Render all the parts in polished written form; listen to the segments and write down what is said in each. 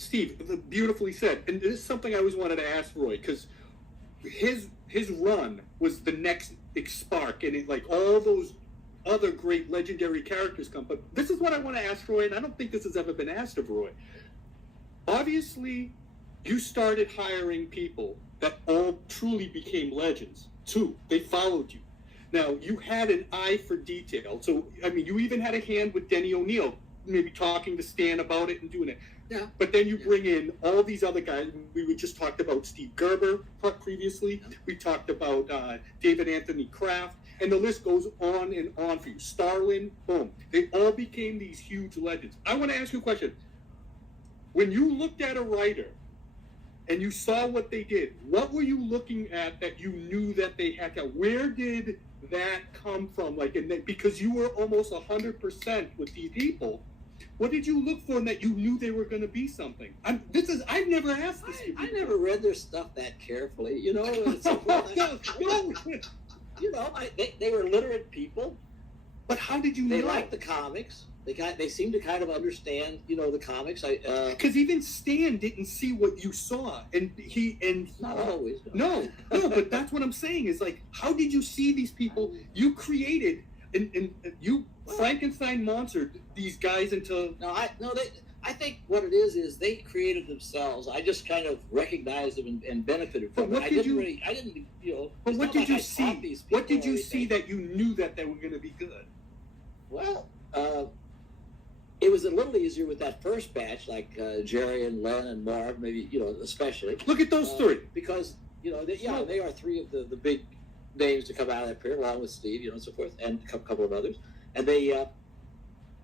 Steve, beautifully said. And this is something I always wanted to ask Roy, because his run was the next spark, and like all those other great legendary characters come. But this is what I want to ask Roy, and I don't think this has ever been asked of Roy. Obviously, you started hiring people that all truly became legends, too. They followed you. Now, you had an eye for detail. So, I mean, you even had a hand with Denny O'Neil, maybe talking to Stan about it and doing it. Yeah. But then you bring in all these other guys. We just talked about Steve Gerber previously. We talked about David Anthony Kraft. And the list goes on and on for you. Starlin, boom. They all became these huge legends. I want to ask you a question. When you looked at a writer and you saw what they did, what were you looking at that you knew that they had to? Where did that come from? Like, because you were almost 100% with these people. What did you look for in that you knew they were going to be something? I've never asked this. I never read their stuff that carefully. You know, they were literate people. But how did you know? They liked the comics. They seemed to kind of understand, the comics. Because even Stan didn't see what you saw, and not always. No, but that's what I'm saying is like, how did you see these people you created, and you Frankenstein monstered these guys into? I think what it is they created themselves. I just kind of recognized them and benefited from it. But what did you see? What did you see that you knew that they were going to be good? Well, it was a little easier with that first batch, like Jerry and Len and Marv, maybe, especially. Look at those three. Because, they are three of the big names to come out of that period, along with Steve, and so forth, and a couple of others. And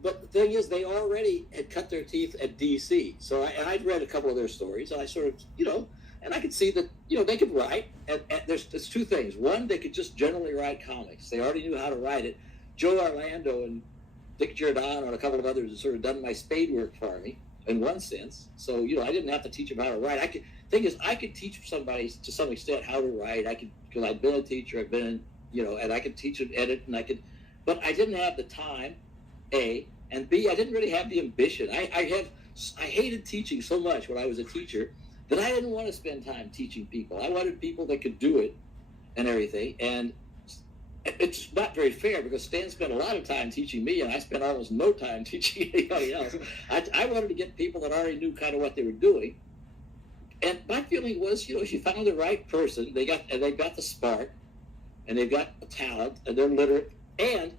but the thing is, they already had cut their teeth at DC. So I'd read a couple of their stories, and I sort of, and I could see that, they could write. And there's two things. One, they could just generally write comics. They already knew how to write it. Joe Orlando and Dick Giordano and a couple of others have sort of done my spade work for me in one sense. So, I didn't have to teach them how to write. I could teach somebody to some extent how to write. Because I'd been a teacher, and I could teach and edit, but I didn't have the time, A, and B, I didn't really have the ambition. I hated teaching so much when I was a teacher that I didn't want to spend time teaching people. I wanted people that could do it and everything, and it's not very fair because Stan spent a lot of time teaching me, and I spent almost no time teaching anybody else. I wanted to get people that already knew kind of what they were doing, and my feeling was, if you found the right person, they got the spark, and they've got the talent, and they're literate, and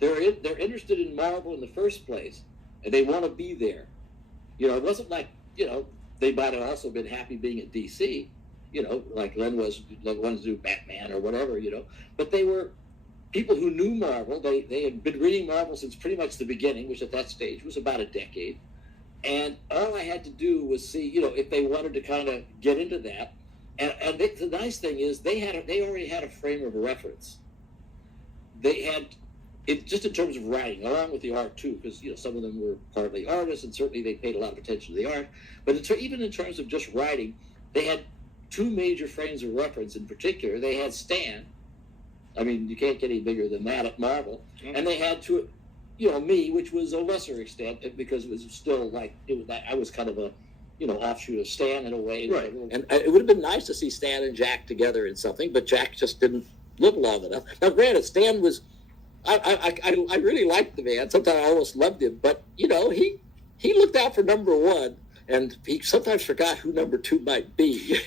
they're interested in Marvel in the first place, and they want to be there. It wasn't like they might have also been happy being at DC, like Len was, like wanted to do Batman or whatever, but they were people who knew Marvel. They had been reading Marvel since pretty much the beginning, which at that stage was about a decade. And all I had to do was see, if they wanted to kind of get into that. And the nice thing is they already had a frame of reference. They had, just in terms of writing, along with the art too, because some of them were partly artists, and certainly they paid a lot of attention to the art. But even in terms of just writing, they had two major frames of reference in particular. They had Stan. I mean, you can't get any bigger than that at Marvel. Mm-hmm. And they had me, which was a lesser extent because it was still like I was kind of a offshoot of Stan in a way. Right. And it would have been nice to see Stan and Jack together in something, but Jack just didn't live long enough. Now, granted, Stan was. I really liked the man. Sometimes I almost loved him, but he looked out for number one, and he sometimes forgot who number two might be,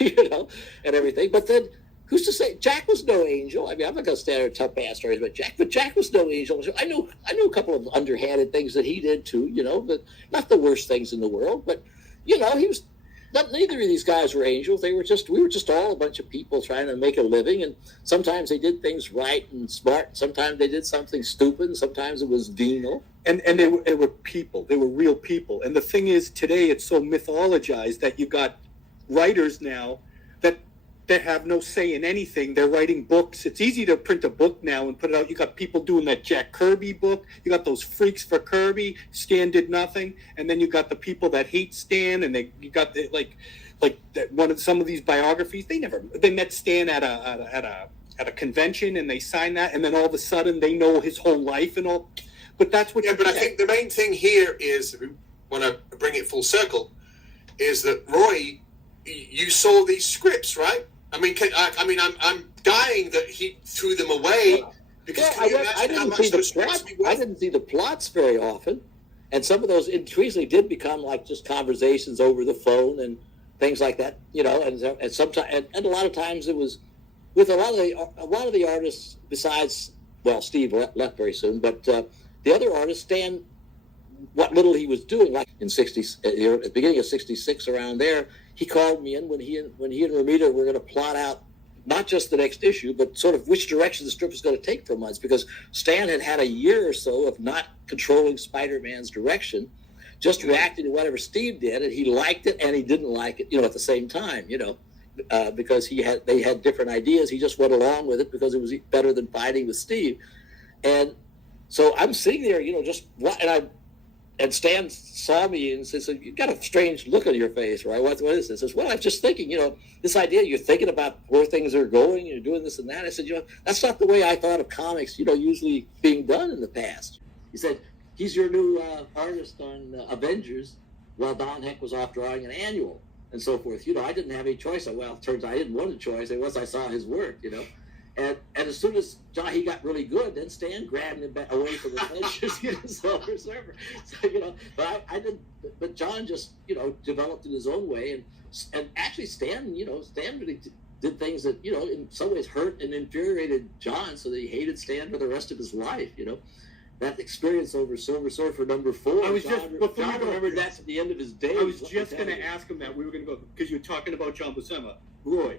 and everything. But then, who's to say Jack was no angel? I mean, I'm not going to stand there and tell bad stories about Jack, but Jack was no angel. I knew a couple of underhanded things that he did too, but not the worst things in the world. But he was. Neither of these guys were angels. We were just all a bunch of people trying to make a living, and sometimes they did things right and smart. Sometimes they did something stupid, and sometimes it was venal. And they were people. They were real people. And the thing is, today it's so mythologized that you got writers now that have no say in anything. They're writing books. It's easy to print a book now and put it out. You got people doing that Jack Kirby book. You got those freaks for Kirby. Stan did nothing. And then you got the people that hate Stan, and you got like that some of these biographies. They met Stan at a convention, and they signed that, and then all of a sudden they know his whole life and all. But that's what. Yeah, but I think the main thing here is, if we want to bring it full circle, is that Roy, you saw these scripts, right? I mean, I'm dying that he threw them away because can you imagine how much those scripts would be worth? I didn't see the plots very often, and some of those increasingly did become like just conversations over the phone and things like that, and sometimes and a lot of times it was with a lot of the artists besides, well, Steve left very soon, but the other artists, Stan, what little he was doing, like in at the beginning of '66, around there, he called me in when he and Romita were going to plot out not just the next issue, but sort of which direction the strip was going to take for months, because Stan had a year or so of not controlling Spider-Man's direction, just reacting to whatever Steve did, and he liked it and he didn't like it, at the same time, because they had different ideas. He just went along with it because it was better than fighting with Steve. And so I'm sitting there, and Stan saw me and said, "You got a strange look on your face, right? What is this?" I said, "Well, I'm just thinking, this idea, you're thinking about where things are going, you're doing this and that." I said, "That's not the way I thought of comics, usually being done in the past." He said, "He's your new artist on Avengers, while Don Heck was off drawing an annual and so forth. I didn't have any choice." Well, it turns out I didn't want a choice. Once I saw his work, And as soon as he got really good, then Stan grabbed him back away from the Avengers and Silver Surfer. So, but I didn't. But John just, developed in his own way, and actually Stan really did things that, in some ways hurt and infuriated John, so that he hated Stan for the rest of his life. That experience over Silver Surfer #4. John remembered that at the end of his days. I was just going to ask him that. We were going to go, because you were talking about John Buscema. Roy,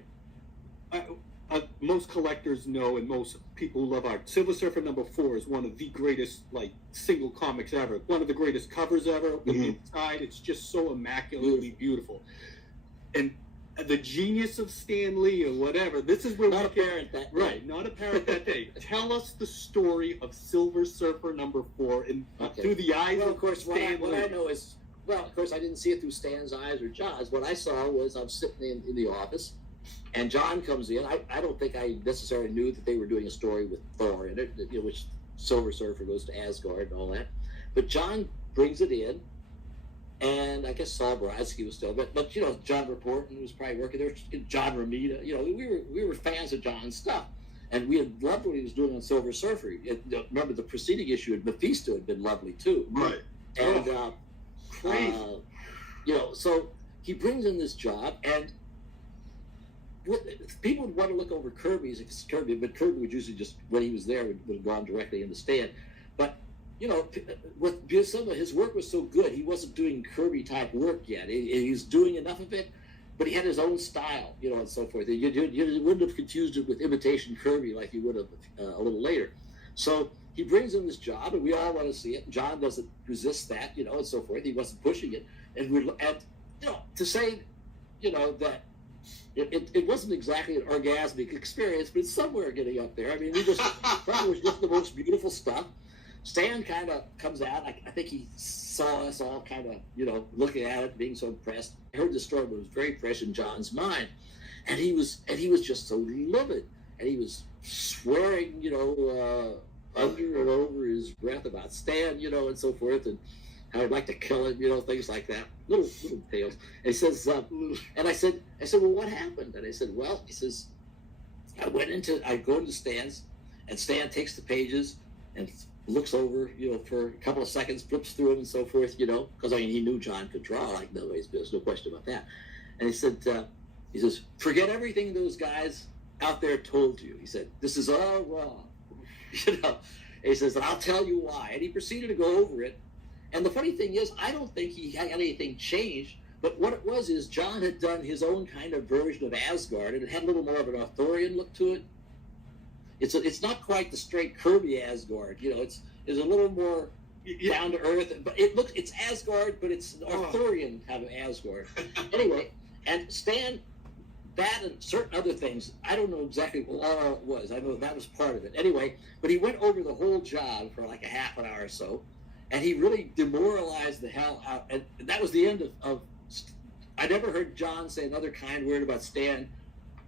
most collectors know, and most people who love art, Silver Surfer #4 is one of the greatest, single comics ever. One of the greatest covers ever. With the inside, it's just so immaculately beautiful. And the genius of Stan Lee or whatever, this is where not apparent that day. Right, not apparent that day. Tell us the story of Silver Surfer #4 through the eyes of Stan Lee. What I know is, of course, I didn't see it through Stan's eyes or John's. What I saw was I'm sitting in the office, and John comes in. I don't think I necessarily knew that they were doing a story with Thor in it, which Silver Surfer goes to Asgard and all that. But John brings it in, and I guess Saul Brodsky was still, but John Reporton was probably working there. John Romita, we were fans of John's stuff, and we had loved what he was doing on Silver Surfer. Remember the preceding issue of Mephisto had been lovely too. Right. And so he brings in this job, and people would want to look over Kirby's, but Kirby would usually just, when he was there, would have gone directly into Stan. But with Buscema, his work was so good, he wasn't doing Kirby type work yet. He was doing enough of it, but he had his own style, and so forth. You wouldn't have confused it with imitation Kirby like you would have a little later. So he brings in this job, and we all want to see it. John doesn't resist that, and so forth. He wasn't pushing it, and to say, that. It wasn't exactly an orgasmic experience, but it's somewhere getting up there. I mean, it was just the most beautiful stuff. Stan kind of comes out. I think he saw us all kind of, looking at it, being so impressed. I heard the story, but it was very fresh in John's mind, and he was just so livid, and he was swearing, under and over his breath about Stan, and so forth, and how I'd like to kill him, things like that, little tales. And he says, and I said, well, what happened? And I said, well, he says, I go into Stan's, and Stan takes the pages and looks over, for a couple of seconds, flips through them and so forth, because he knew John could draw like nobody's business, no question about that. And he says, forget everything those guys out there told you. He said, this is all wrong, And he says, and I'll tell you why. And he proceeded to go over it. And the funny thing is, I don't think he had anything changed, but what it was is John had done his own kind of version of Asgard, and it had a little more of an Arthurian look to it. It's not quite the straight Kirby Asgard, it's a little more down to earth, but it's Asgard, but it's an Arthurian kind of Asgard. Anyway, and Stan, that and certain other things, I don't know exactly what all it was. I know that was part of it. Anyway, but he went over the whole job for like a half an hour or so, and he really demoralized the hell out. And that was the end of I never heard John say another kind word about Stan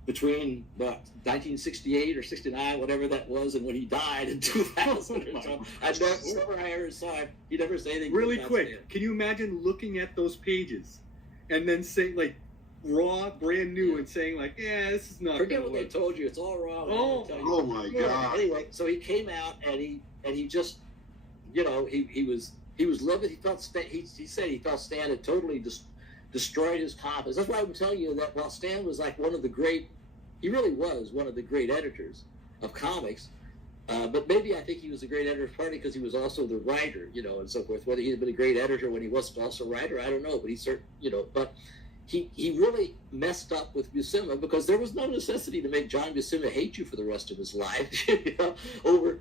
between 1968 or 69, whatever that was, and when he died in 2000 or so. Whenever I ever saw him, he never said anything. Really quick, Stan. Can you imagine looking at those pages and then say like raw, brand new, and saying like, yeah, this is not. Forget what they told you. It's all wrong. Oh my God. Anyway, so he came out and he just, you know, he was livid. He felt he said he felt Stan had totally destroyed his confidence. That's why I'm telling you that while Stan was like one of the great, he really was one of the great editors of comics. But maybe I think he was a great editor partly because he was also the writer, you know, and so forth. Whether he had been a great editor when he wasn't also a writer, I don't know. But he certainly, you know, but he really messed up with Buscema because there was no necessity to make John Buscema hate you for the rest of his life, you know, over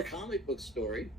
a comic book story.